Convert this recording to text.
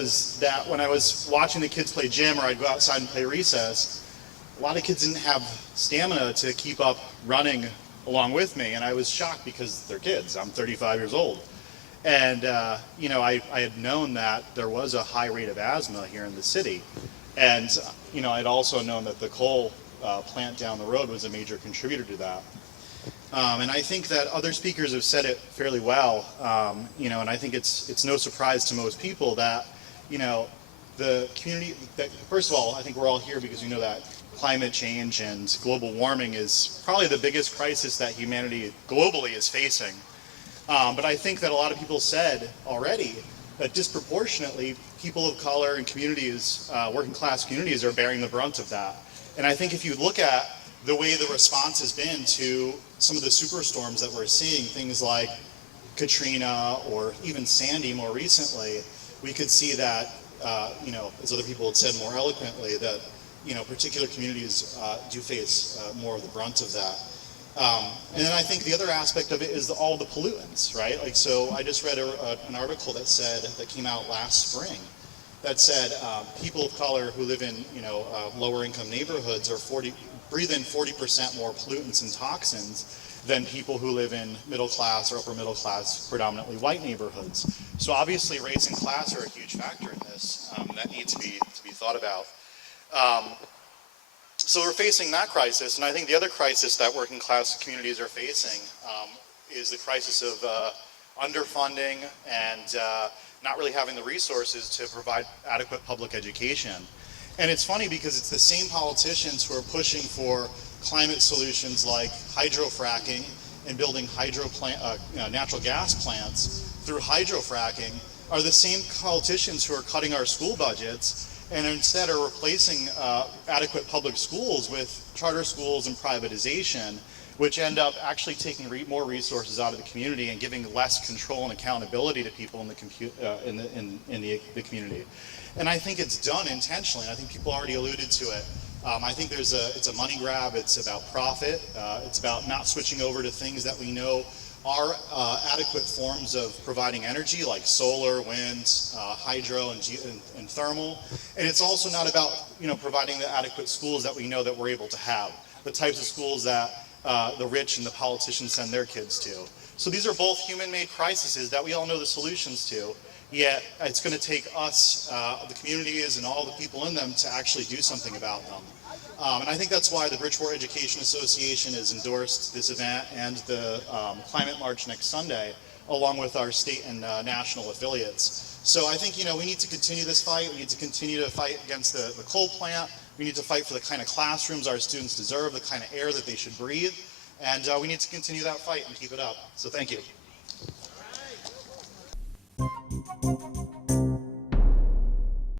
was that when I was watching the kids play gym or I'd go outside and play recess, a lot of kids didn't have stamina to keep up running along with me, and I was shocked because they're kids. I'm 35 years old. And I had known that there was a high rate of asthma here in the city. And I'd also known that the coal plant down the road was a major contributor to that. And I think that other speakers have said it fairly well, and I think it's no surprise to most people that, the community, that first of all, I think we're all here because we know that climate change and global warming is probably the biggest crisis that humanity globally is facing. But I think that a lot of people said already that disproportionately people of color and communities, working class communities, are bearing the brunt of that. And I think if you look at the way the response has been to some of the superstorms that we're seeing, things like Katrina or even Sandy more recently, we could see that, as other people had said more eloquently, that particular communities do face more of the brunt of that. And then I think the other aspect of it is all the pollutants, right? Like, so I just read an article that came out last spring that said people of color who live in lower income neighborhoods breathe in 40% more pollutants and toxins than people who live in middle class or upper middle class, predominantly white neighborhoods. So obviously race and class are a huge factor in this that need to be thought about. So we're facing that crisis, and I think the other crisis that working class communities are facing is the crisis of underfunding and not really having the resources to provide adequate public education. And it's funny because it's the same politicians who are pushing for climate solutions like hydrofracking and building natural gas plants through hydrofracking are the same politicians who are cutting our school budgets and instead are replacing adequate public schools with charter schools and privatization, which end up actually taking more resources out of the community and giving less control and accountability to people in the community. And I think it's done intentionally, and I think people already alluded to it. I think it's a money grab, it's about profit, it's about not switching over to things that we know are adequate forms of providing energy, like solar, wind, hydro, and thermal. And it's also not about providing the adequate schools that we know that we're able to have, the types of schools that the rich and the politicians send their kids to. So these are both human-made crises that we all know the solutions to, yet it's going to take us, the communities and all the people in them, to actually do something about them. And I think that's why the Bridgeport Education Association has endorsed this event and the Climate March next Sunday, along with our state and national affiliates. So I think we need to continue this fight. We need to continue to fight against the coal plant. We need to fight for the kind of classrooms our students deserve, the kind of air that they should breathe. And we need to continue that fight and keep it up. So thank you.